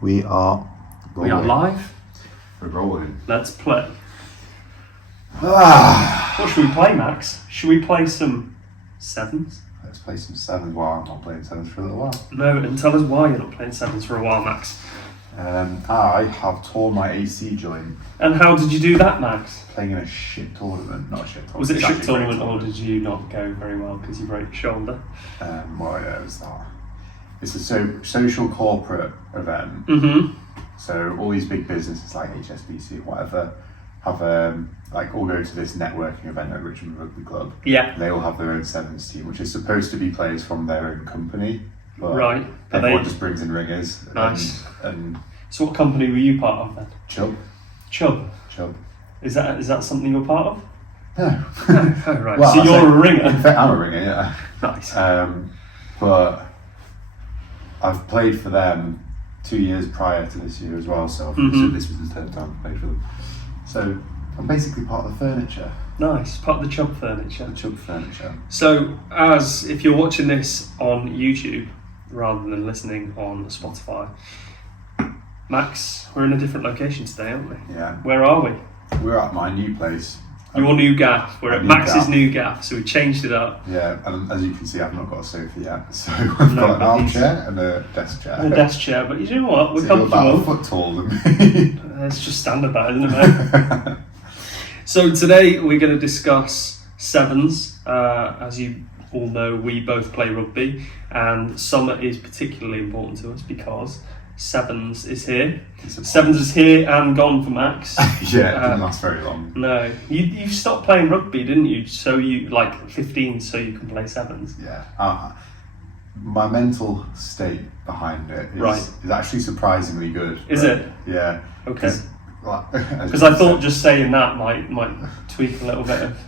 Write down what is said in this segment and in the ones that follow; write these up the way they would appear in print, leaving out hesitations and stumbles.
We are rolling. We are live. We're rolling. Let's play. What should we play, Max? Should we play some sevens? Let's play some sevens. Wow, I'm not playing sevens for a little while. No, and tell us why you're not playing sevens for a while, Max. I have torn my AC joint. And how did you do that, Max? Playing in a shit tournament. Not a shit tournament. Was it a shit actually great tournament, or did you not go very well because you broke your shoulder? Well, yeah, it was that. It's a social corporate event. Mm-hmm. So all these big businesses like HSBC, whatever, have all go to this networking event at Richmond Rugby Club. Yeah. They all have their own sevens team, which is supposed to be players from their own company. But Right. everyone just brings in ringers. Nice. And So what company were you part of then? Chubb. Chubb. Is that something you're part of? No. Oh, right. Well, so you're a ringer. In fact, I'm a ringer, yeah. Nice. But I've played for them 2 years prior to this year as well, so this was the third time I played for them. So I'm basically part of the furniture. Nice. Part of the Chubb furniture. The Chubb furniture. So, if you're watching this on YouTube rather than listening on Spotify, Max, we're in a different location today, aren't we? Yeah. Where are we? We're at my new place. Your new gaff. We're My at new Max's gaff. new gaff, so we changed it up. Yeah, and as you can see, I've not got a sofa yet, so I've No, got an but armchair and a desk chair. And a desk chair, but you know what? We're So you're about a comfortable. foot taller than me. It's just standard that, isn't it, mate? So today we're going to discuss sevens. As you all know, we both play rugby, and summer is particularly important to us because sevens is here. Sevens is here and gone for Max. Yeah, it didn't last very long. No, you stopped playing rugby, didn't you? So you 15, so you can play sevens. Yeah. My mental state behind it Right. is actually surprisingly good. Is it? Yeah. Okay. Because I thought just saying that might tweak a little bit of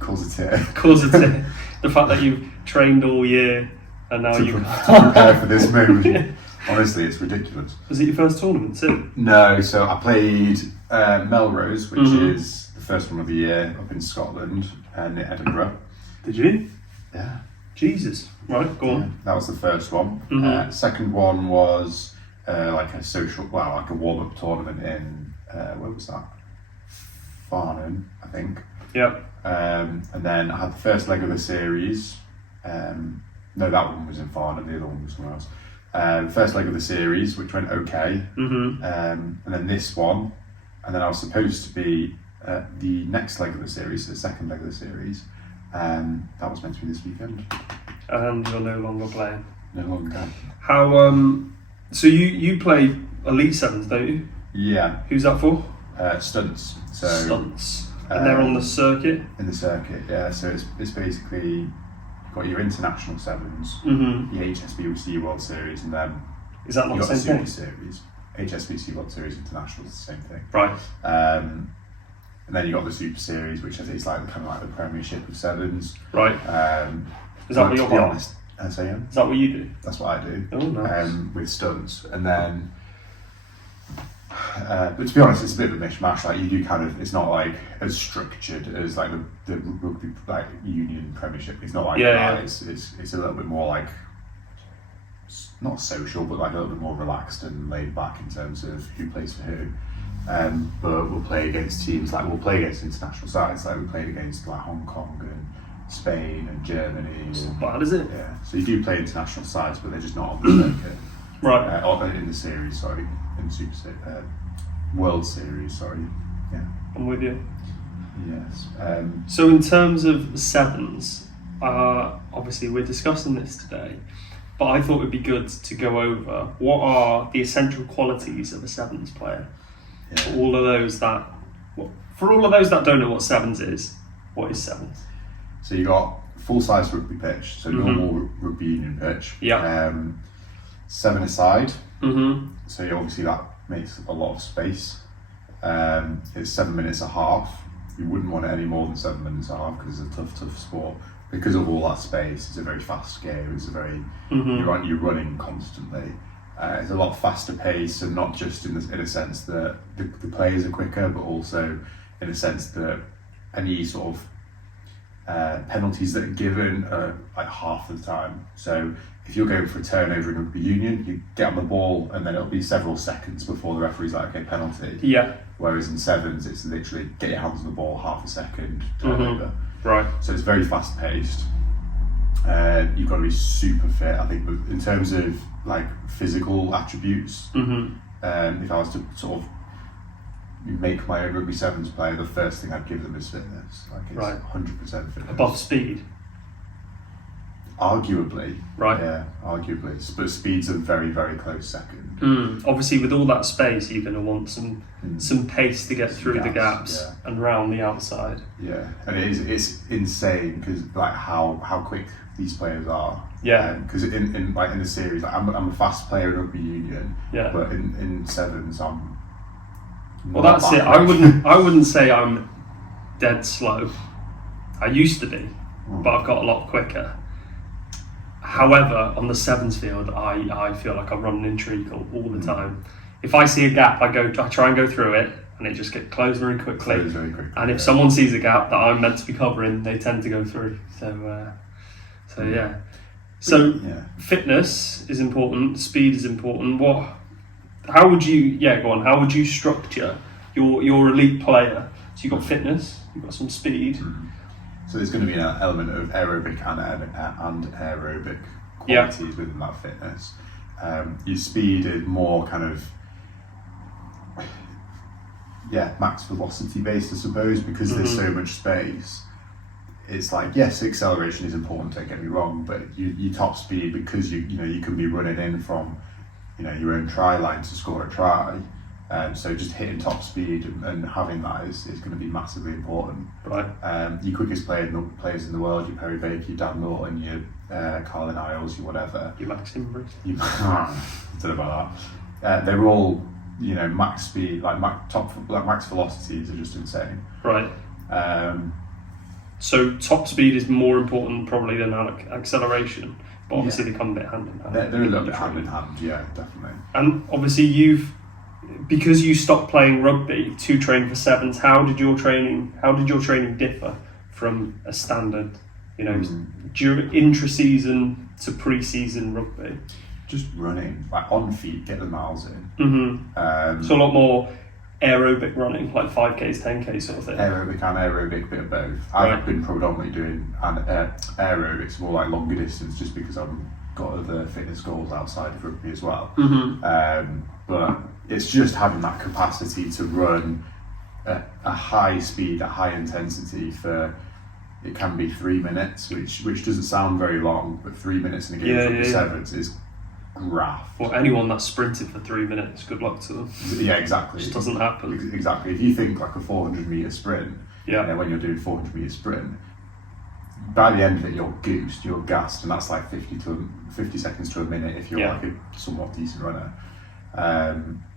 cause a tear. cause it. The fact that you've trained all year and now to you prepare for this moment. Honestly, it's ridiculous. Was it your first tournament too? No, so I played Melrose, which Mhm. is the first one of the year up in Scotland and in Edinburgh. Did you? Yeah. Jesus. Right, go on. That was the first one. Mhm. Second one was like a warm-up tournament in, where was that? Farnham, I think. Yep. And then I had the first leg of the series. No, that one was in Farnham, the other one was somewhere else. First leg of the series, which went okay. Mm-hmm. And then this one. And then I was supposed to be the next leg of the series, so the second leg of the series. That was meant to be this weekend. And you're no longer playing. No longer. How so you play Elite Sevens, don't you? Yeah. Who's that for? Stunts. So Stunts. And they're on the circuit? in the circuit, yeah. So it's basically you've got your international sevens, Mm-hmm. the HSBC World Series, and then Is that not you've the got same the thing? Super Series. HSBC World Series International is the same thing. Right. And then you got the Super Series, which I think is like the Premiership of sevens. Right. Is that what you're to be on? honest, so yeah, Is that what you do? that's what I do. Oh, nice. With stunts, and then. But to be honest, it's a bit of a mishmash. Like you do it's not like as structured as like the rugby like union Premiership. It's not like that. Yeah. It's a little bit more like not social, but like a little bit more relaxed and laid back in terms of who plays for who. But we'll play against teams we'll play against international sides. Like we played against like Hong Kong and Spain and Germany. It's not bad, is it? Yeah. So you do play international sides, but they're just not on the circuit. Right. Or in the series, sorry. In the World Series, sorry. Yeah. I'm with you. Yes. So in terms of sevens, obviously we're discussing this today, but I thought it'd be good to go over what are the essential qualities of a sevens player. Yeah. For all of those that don't know what sevens is, what is sevens? So you got full-size rugby pitch, so normal rugby union pitch. Yeah. 7-a-side. Mm-hmm. So obviously that makes a lot of space. It's 7 minutes a half. You wouldn't want it any more than 7 minutes a half because it's a tough sport. Because of all that space, it's a very fast game. It's a very you're running constantly. It's a lot faster pace, and not just in a sense that the players are quicker, but also in a sense that any sort of Penalties that are given are like half the time. So if you're going for a turnover in rugby union, you get on the ball and then it'll be several seconds before the referee's like, okay, penalty. Yeah. Whereas in sevens, it's literally get your hands on the ball, half a second, turnover. Right. So it's very fast paced. You've got to be super fit. I think in terms of like physical attributes, if I was to sort of make my own rugby sevens player, the first thing I'd give them is fitness. Like it's 100% fitness. Above speed? Arguably. Right. Yeah, arguably. But speed's a very, very close second. Obviously, with all that space, you're going to want some pace to get through the gaps and round the outside. Yeah, and it's insane because like how quick these players are. Yeah. Because in the series, like, I'm a fast player in rugby union. Yeah. But in sevens, I'm. Well, that's it. I wouldn't say I'm dead slow. I used to be, but I've got a lot quicker. However, on the sevens field, I feel like I'm running in treacle all the time. If I see a gap, I try and go through it, and it just gets closed very quickly. And if someone sees a gap that I'm meant to be covering, they tend to go through. So yeah. So fitness is important. Speed is important. How would you? Yeah, go on. How would you structure your elite player? So you've got fitness, you've got some speed. So there's going to be an element of aerobic and aerobic qualities within that fitness. Your speed is more kind of max velocity based, I suppose, because there's so much space. It's like, yes, acceleration is important, don't get me wrong, but you top speed because you can be running in from your own try line to score a try. So just hitting top speed and having that is going to be massively important. Right. Your quickest players in the world, your Perry Baker, your Dan Norton, your Carlin Isles, your whatever. Your Max Imbers. I don't know about that. They're all max speed, like max velocities are just insane. Right. So top speed is more important probably than acceleration, but obviously they come a bit hand in hand. They're a little bit hand in hand, yeah, definitely. And obviously because you stopped playing rugby to train for sevens, how did your training differ from a standard, during intra-season to pre-season rugby? Just running, like on feet, get the miles in. So a lot more aerobic running, like 5Ks, 10K sort of thing. Aerobic, bit of both. I've been predominantly doing aerobics, more like longer distance, just because I've got other fitness goals outside of rugby as well. But it's just having that capacity to run at a high speed, at high intensity for, it can be 3 minutes, which doesn't sound very long, but 3 minutes in a game for sevens is graft. Well, anyone that's sprinted for 3 minutes, good luck to them. Yeah, exactly. It just doesn't happen. Exactly. If you think like a 400 metre sprint, when you're doing 400 metre sprint, by the end of it, you're goosed, you're gassed, and that's like 50 seconds to a minute if you're like a somewhat decent runner.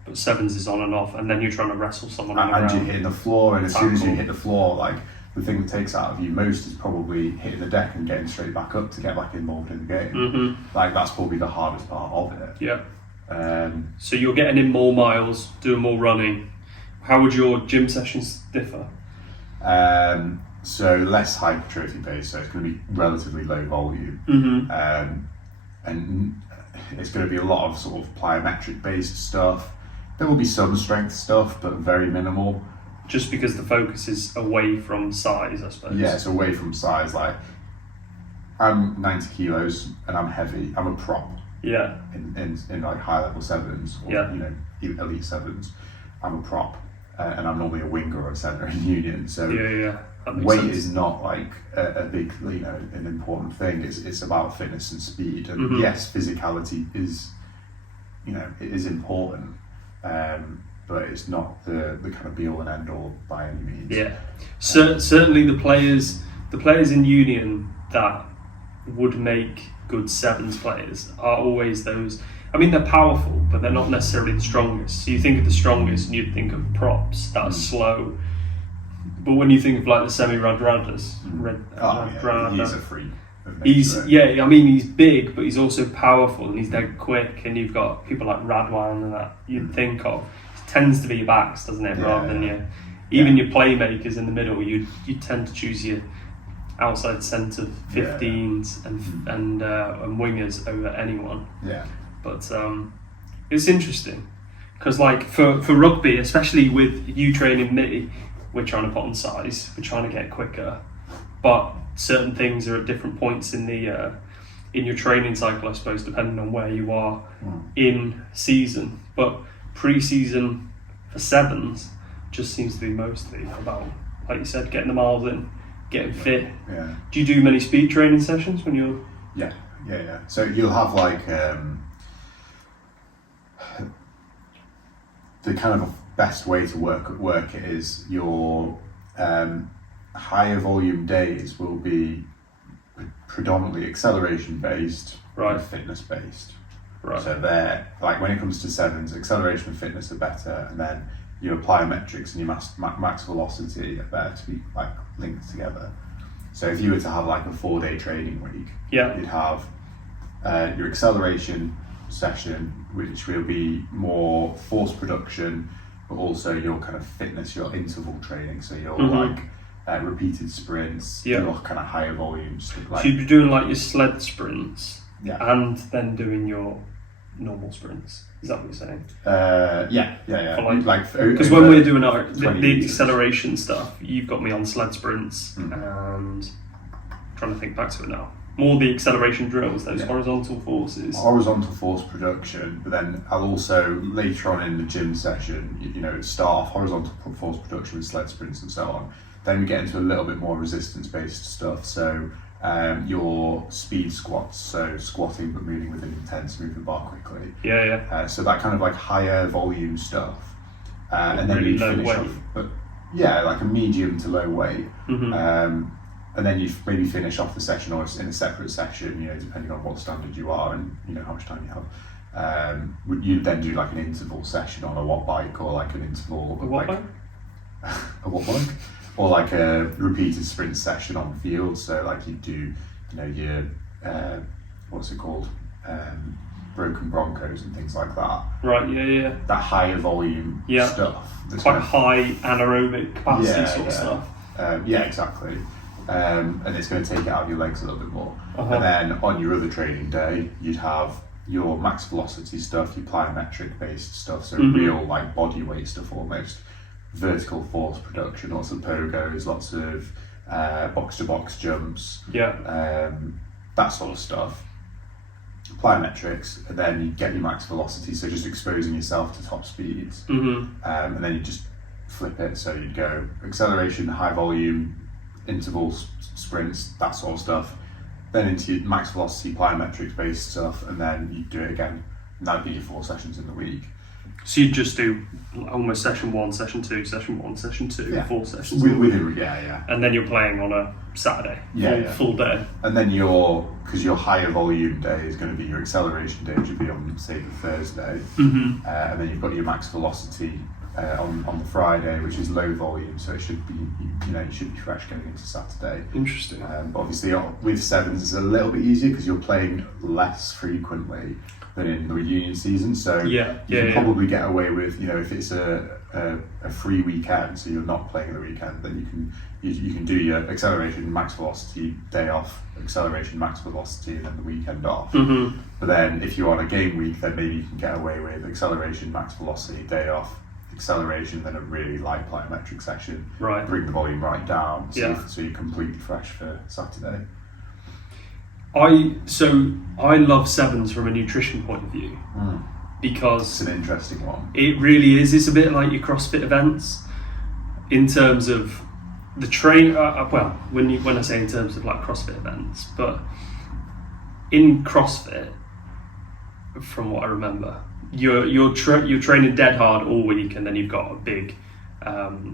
But sevens is on and off, and then you're trying to wrestle someone on the ground. And you're hitting the floor, and as soon as you hit the floor, like the thing that takes out of you most is probably hitting the deck and getting straight back up to get back involved in the game. Like that's probably the hardest part of it. Yeah. So you're getting in more miles, doing more running. How would your gym sessions differ? So less hypertrophy based, so it's going to be relatively low volume. And it's going to be a lot of sort of plyometric based stuff. There will be some strength stuff, but very minimal. Just because the focus is away from size, I suppose. Yeah, it's away from size. Like, I'm 90 kilos and I'm heavy. I'm a prop. Yeah. In like high level sevens or elite sevens, I'm a prop, and I'm normally a winger or a centre in union. So weight is not like a big, an important thing. It's about fitness and speed. And yes, physicality is, it is important. But it's not the kind of be all and end all by any means. Yeah, certainly the players in union that would make good sevens players are always those. I mean, they're powerful, but they're not necessarily the strongest. So you think of the strongest, and you'd think of props that are slow. But when you think of like the semi-Radradas, he's a freak. He's big, but he's also powerful, and he's dead quick. And you've got people like Radwan and that you'd think of. It tends to be your backs, doesn't it? Rather than your playmakers in the middle. You tend to choose your outside centre 15s and wingers over anyone. Yeah. But it's interesting because, like, for rugby, especially with you training me, we're trying to put on size, we're trying to get quicker, but certain things are at different points in the in your training cycle, I suppose, depending on where you are in season. But pre-season for sevens just seems to be mostly about, like you said, getting the miles in, getting fit. Yeah. Do you do many speed training sessions when you're? Yeah. So you'll have like the kind of best way to work it is your higher volume days will be predominantly acceleration based, Right. and fitness based. Right. So they're like, when it comes to sevens, acceleration and fitness are better, and then your plyometrics and your max velocity are better to be like linked together. So if you were to have like a 4-day training week, Yeah. you'd have your acceleration session, which will be more force production, but also your kind of fitness, your interval training. So your like repeated sprints, your kind of higher volumes. Like, so you'd be doing like your sled sprints, Yeah. and then doing your normal sprints. Is that what you're saying? Yeah. Because when we're doing the 20 meters. acceleration stuff, you've got me on sled sprints, and trying to think back to it now. More the acceleration drills, those horizontal forces. Horizontal force production, but then I'll also later on in the gym session, start off horizontal force production with sled sprints and so on. Then we get into a little bit more resistance-based stuff. So your speed squats, so squatting but moving with an intense moving bar quickly. So that kind of like higher volume stuff, and then really you low finish weight. off, but like a medium to low weight. And then you maybe finish off the session, or in a separate session, depending on what standard you are and how much time you have. You'd then do like an interval session on a watt bike, or like an interval. A what bike? A watt bike, or like a repeated sprint session on the field. So like you do, your what's it called, broken Broncos and things like that. Right. That higher volume stuff. That's Quite high anaerobic capacity sort of stuff. Exactly. And it's going to take it out of your legs a little bit more. And then on your other training day, you'd have your max velocity stuff, your plyometric based stuff, so real like body weight stuff almost, vertical force production, lots of pogos, lots of box to box jumps, that sort of stuff. Plyometrics, and then you get your max velocity, so just exposing yourself to top speeds, and then you just flip it, so you'd go acceleration, high volume, interval sprints, that sort of stuff, then into your max velocity plyometrics based stuff, and then you do it again, and that'd be your 4 sessions in the week. So you'd just do almost session 1, session 2, session 1, session 2, 4 sessions. And then you're playing on a Saturday, full day. And then because your higher volume day is going to be your acceleration day, which would be on, say, the Thursday, and then you've got your max velocity on the Friday, which is low volume, so it should be, you should be fresh going into Saturday. Interesting. But obviously with sevens it's a little bit easier because you're playing less frequently than in the union season, so you can probably get away with, if it's a free weekend, so you're not playing the weekend, then you can do your acceleration max velocity day off, acceleration max velocity, and then the weekend off. But then if you're on a game week, then maybe you can get away with acceleration max velocity day off, acceleration, then a really light plyometric session, bring the volume right down, so you're completely fresh for Saturday. I love sevens from a nutrition point of view, because it's an interesting one. It really is. It's a bit like your CrossFit events in terms of the train. When I say in terms of like CrossFit events, but in CrossFit, from what I remember, you're training dead hard all week, and then you've got a big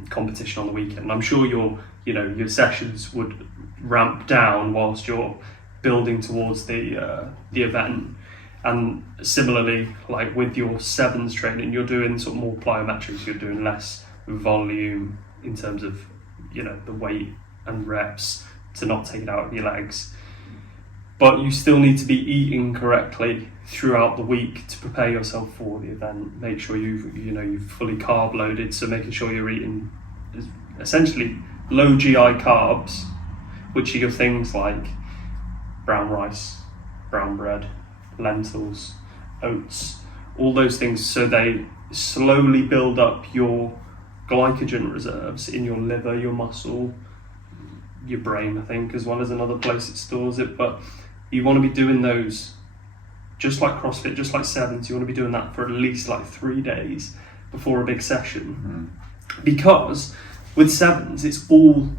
competition on the weekend. And I'm sure your sessions would ramp down whilst you're building towards the event. And similarly, like with your sevens training, you're doing sort of more plyometrics. You're doing less volume in terms of the weight and reps to not take it out of your legs. But you still need to be eating correctly throughout the week to prepare yourself for the event. Make sure you've fully carb loaded, so making sure you're eating essentially low GI carbs, which are your things like brown rice, brown bread, lentils, oats, all those things, so they slowly build up your glycogen reserves in your liver, your muscle, your brain, I think, as well as another place it stores it. But you want to be doing those, just like CrossFit, just like Sevens, you want to be doing that for at least like 3 days before a big session. Because with Sevens, it's all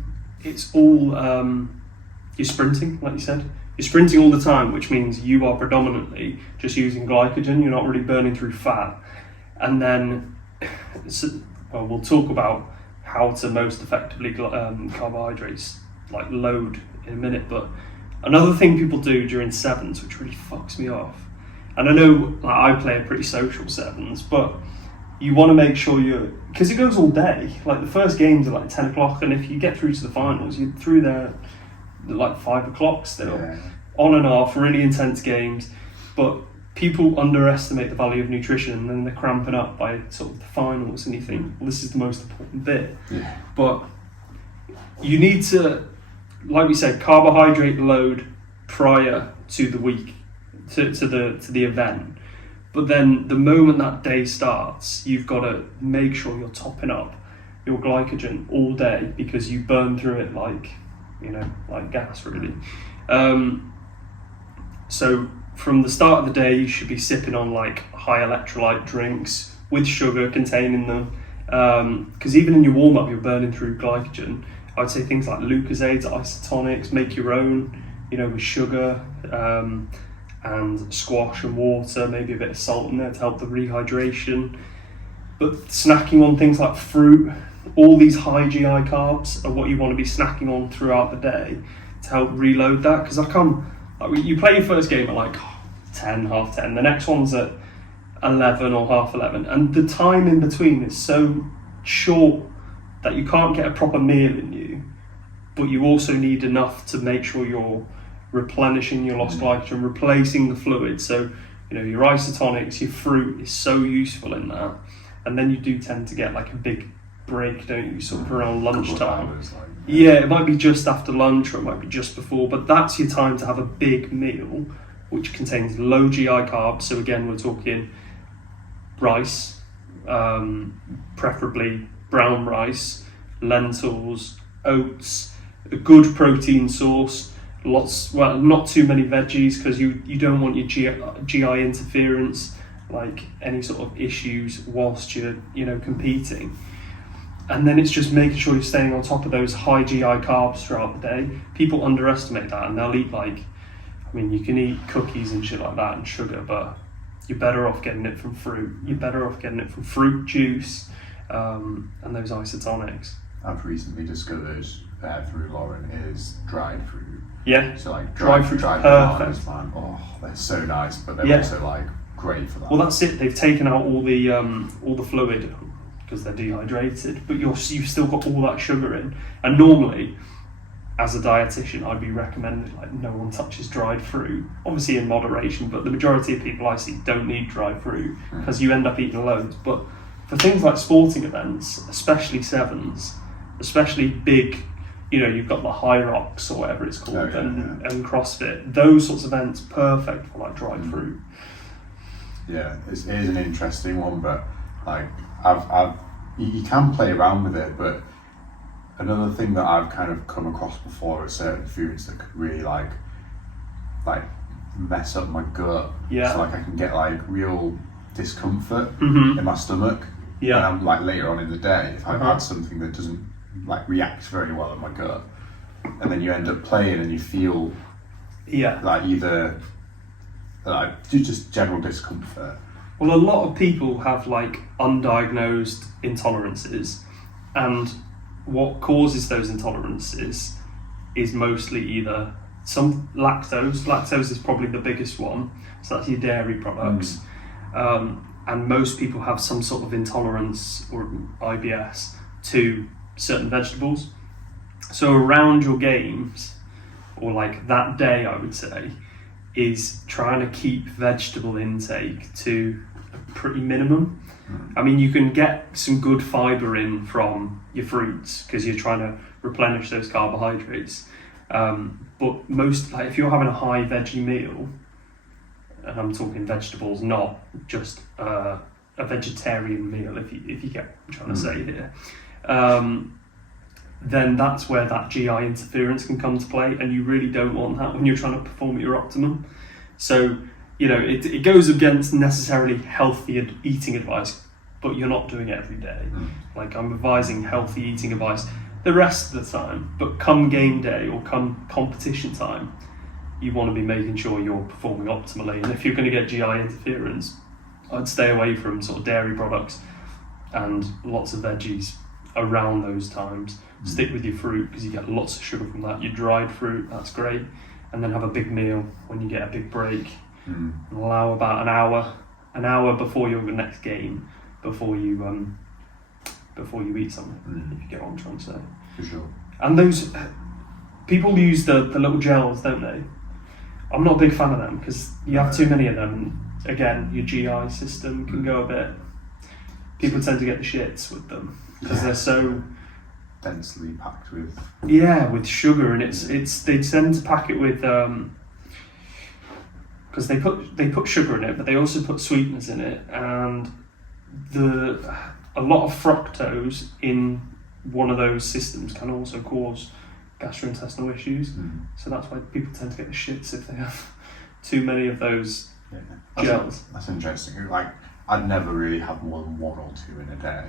you're sprinting, like you said. You're sprinting all the time, which means you are predominantly just using glycogen. You're not really burning through fat. And then, we'll talk about how to most effectively carbohydrates, like load, in a minute. But another thing people do during Sevens, which really fucks me off, and I know like, I play a pretty social Sevens, but you want to make sure because it goes all day. Like the first games are like 10 o'clock, and if you get through to the finals, you're through there at like 5 o'clock still. Yeah. On and off, really intense games. But people underestimate the value of nutrition, and then they're cramping up by sort of the finals, and you think, well, this is the most important bit. Yeah. But you need to, like we said, carbohydrate load prior to the week, to the event. But then the moment that day starts, you've got to make sure you're topping up your glycogen all day, because you burn through it like gas, really. So from the start of the day, you should be sipping on like high electrolyte drinks with sugar containing them. Because even in your warm-up, you're burning through glycogen. I'd say things like Lucozades, isotonics, make your own, with sugar, and squash and water, maybe a bit of salt in there to help the rehydration. But snacking on things like fruit, all these high GI carbs are what you want to be snacking on throughout the day to help reload that. Because you play your first game at like 10, half 10, the next one's at 11 or half 11, and the time in between is so short that you can't get a proper meal in you, but you also need enough to make sure you're replenishing your lost glycogen, replacing the fluid. So, your isotonics, your fruit is so useful in that. And then you do tend to get like a big break, don't you, sort of around lunchtime. Yeah, it might be just after lunch, or it might be just before, but that's your time to have a big meal, which contains low GI carbs. So again, we're talking rice, preferably brown rice, lentils, oats, a good protein source, not too many veggies, because you don't want your GI interference, like any sort of issues whilst you're competing. And then it's just making sure you're staying on top of those high GI carbs throughout the day. People underestimate that, and they'll eat you can eat cookies and shit like that and sugar, but you're better off getting it from fruit. You're better off getting it from fruit juice, and those isotonics. I've recently discovered through Lauren is dried fruit. Yeah. So like dried fruit, dried perfect. bananas, man. Oh, they're so nice, but they're also like great for that. Well, that's it. They've taken out all the fluid because they're dehydrated, but you've still got all that sugar in. And normally, as a dietitian, I'd be recommending like no one touches dried fruit. Obviously in moderation, but the majority of people I see don't need dried fruit because you end up eating loads. But for things like sporting events, especially Sevens, especially big, you've got the High Rocks or whatever it's called, and CrossFit, those sorts of events, perfect for like dried fruit. Yeah, it is an interesting one, but like you can play around with it. But another thing that I've kind of come across before are certain foods that could really like mess up my gut. Yeah. So like I can get like real discomfort Mm-hmm. in my stomach. Yeah. And I'm like later on in the day, if I've had something that doesn't like react very well in my gut, and then you end up playing and you feel like either like just general discomfort. Well, a lot of people have like undiagnosed intolerances, and what causes those intolerances is mostly either some lactose. Lactose is probably the biggest one, so that's your dairy products. And most people have some sort of intolerance or IBS to certain vegetables. So around your games, or like that day, I would say, is trying to keep vegetable intake to a pretty minimum. I mean, you can get some good fibre in from your fruits because you're trying to replenish those carbohydrates, But most, like if you're having a high veggie meal, and I'm talking vegetables, not just a vegetarian meal, if you get what I'm trying to say here, then that's where that GI interference can come to play, and you really don't want that when you're trying to perform at your optimum. So, it goes against necessarily healthy eating advice, but you're not doing it every day. Like, I'm advising healthy eating advice the rest of the time, but come game day or come competition time, you want to be making sure you're performing optimally. And if you're going to get GI interference, I'd stay away from sort of dairy products and lots of veggies around those times. Stick with your fruit because you get lots of sugar from that. Your dried fruit, that's great. And then have a big meal when you get a big break. And allow about an hour before your next game, before you eat something, if you get what I'm trying to say. For sure. And those people use the little gels, don't they? I'm not a big fan of them because you have too many of them. And again, your GI system can go a bit. People tend to get the shits with them because they're so densely packed with. Yeah, with sugar, and it's they tend to pack it with because they put sugar in it, but they also put sweeteners in it, and a lot of fructose in one of those systems can also cause gastrointestinal issues. So that's why people tend to get the shits if they have too many of those gels. That's interesting. Like, I'd never really have more than one or two in a day.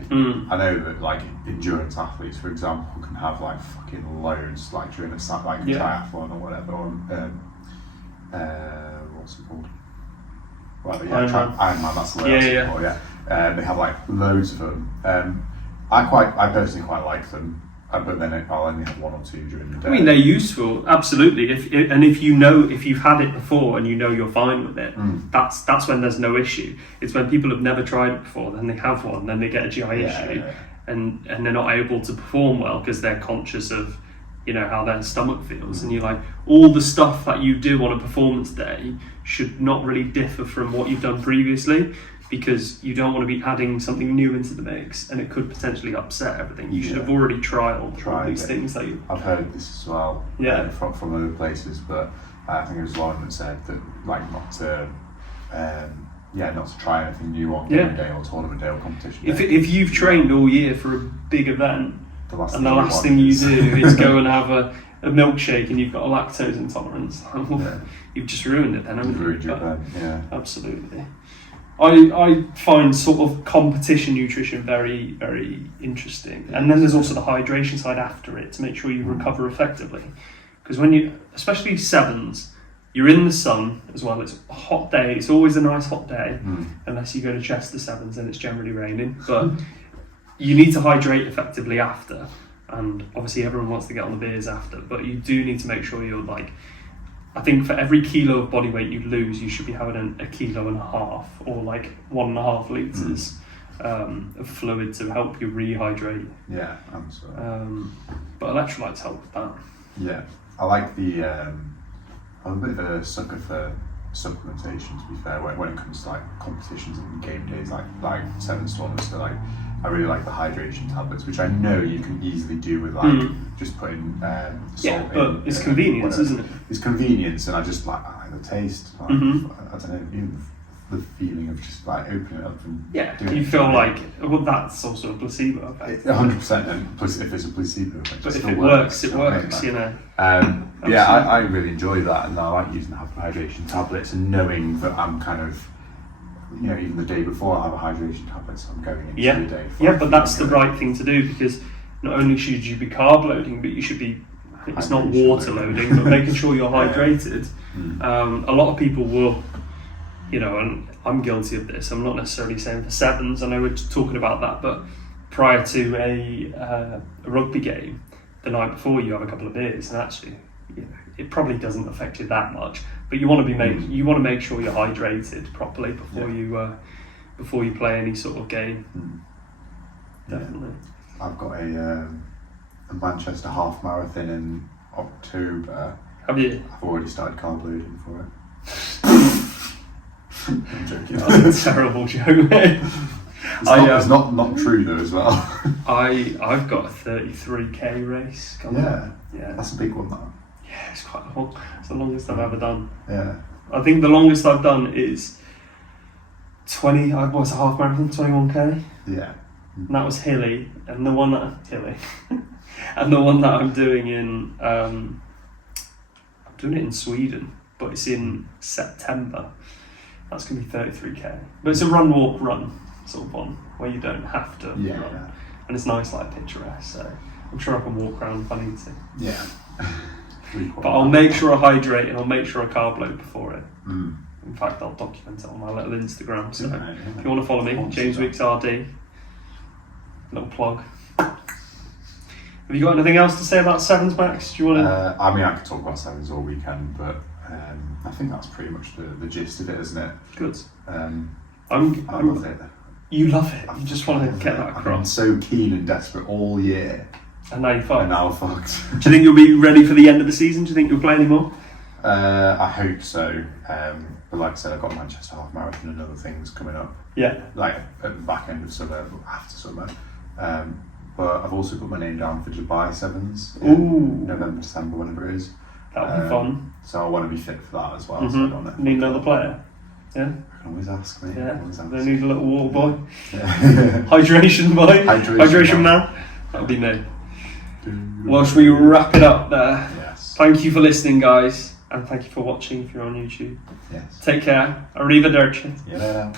I know that like endurance athletes, for example, can have like fucking loads, like during a triathlon or whatever, or what's it called? Whatever, Ironman, that's the way I call it. They have like loads of them. I personally quite like them, but then I'll only have one or two during the day. I mean, they're useful, absolutely. If you've had it before and you know you're fine with it, that's when there's no issue. It's when people have never tried it before, then they have one, then they get a GI issue, and they're not able to perform well because they're conscious of how their stomach feels. And you're like, all the stuff that you do on a performance day should not really differ from what you've done previously, because you don't want to be adding something new into the mix and it could potentially upset everything. You should have already tried all these things that you... I've heard this as well from other places, but I think it was Lauren that said that like not to try anything new on game day or tournament day or competition day. If you've trained all year for a big event the last thing you do is go and have a milkshake and you've got a lactose intolerance, you've just ruined it then, haven't you? Ruined your event, absolutely. I find sort of competition nutrition very, very interesting. And then there's also the hydration side after it to make sure you recover effectively. Because when you, especially sevens, you're in the sun as well. It's a hot day. It's always a nice hot day, unless you go to Chester Sevens and it's generally raining. But you need to hydrate effectively after. And obviously everyone wants to get on the beers after. But you do need to make sure you're like... I think for every kilo of body weight you lose, you should be having a kilo and a half, or like 1.5 litres of fluid to help you rehydrate. Yeah, absolutely. But electrolytes help with that. Yeah, I like the... I'm a bit of a sucker for supplementation, to be fair, when it comes to like competitions and game days, like sevens tournaments. So like, I really like the hydration tablets, which I know you can easily do with like just putting salt in. It's convenience, isn't it? It's convenience, and I just like the taste. Like, I don't know, even the feeling of just like opening it up and doing you it. feel like that's also a placebo effect. 100%, and plus if it's a placebo effect, but if it works, it works. I really enjoy that, and I like using the hydration tablets and knowing that I'm kind of, even the day before I have a hydration tablet, so I'm going into the day. But that's the right thing to do, because not only should you be carb loading, but you should be, it's not water loading, but making sure you're hydrated. A lot of people will, and I'm guilty of this. I'm not necessarily saying for sevens, I know we're talking about that, but prior to a rugby game, the night before you have a couple of beers, and actually, it probably doesn't affect you that much. But you want to make sure you're hydrated properly before you play any sort of game. Definitely. I've got a Manchester half marathon in October. Have you? I've already started carb loading for it. I'm joking. That's a terrible joke, mate. It's not true though as well. I've got a 33k race coming up. Yeah, that's a big one. That. Yeah, it's quite long. It's the longest I've ever done. Yeah. I think the longest I've done is 20. What's a half marathon? 21k. Yeah. And that was hilly, and the one that and the one that I'm doing I'm doing it in Sweden, but it's in September. That's gonna be 33k. But it's a run, walk, run sort of one where you don't have to Yeah. run, and it's nice, like picturesque. So I'm sure I can walk around if I need to. Yeah. But I'll make sure I hydrate and I'll make sure I carb load before it. Mm. In fact, I'll document it on my little Instagram. So Yeah, if you want to follow me, James Weeks RD. Little plug. Have you got anything else to say about sevens, Max? Do you want to? I mean, I could talk about sevens all weekend, but I think that's pretty much the gist of it, isn't it? Good. I love it. You love it. You just want to get that I've been across. so keen and desperate all year, And now you're fucked. and now I'm fucked. Do you think you'll be ready for the end of the season? Do you think you'll play anymore? I hope so. But like I said, I've got Manchester Half Marathon and other things coming up. Yeah. Like at the back end of summer, after summer. But I've also put my name down for Dubai Sevens in Ooh. November, December, whenever it is. That would be fun. So I want to be fit for that as well. So I don't know. Need another player? Yeah. I can always ask, mate. Yeah. Always ask. They need a little water boy. Yeah. Hydration boy. Hydration man. That'll be me. Well, should we wrap it up there? Yes. Thank you for listening, guys. And thank you for watching if you're on YouTube. Yes. Take care. Arrivederci. Yeah.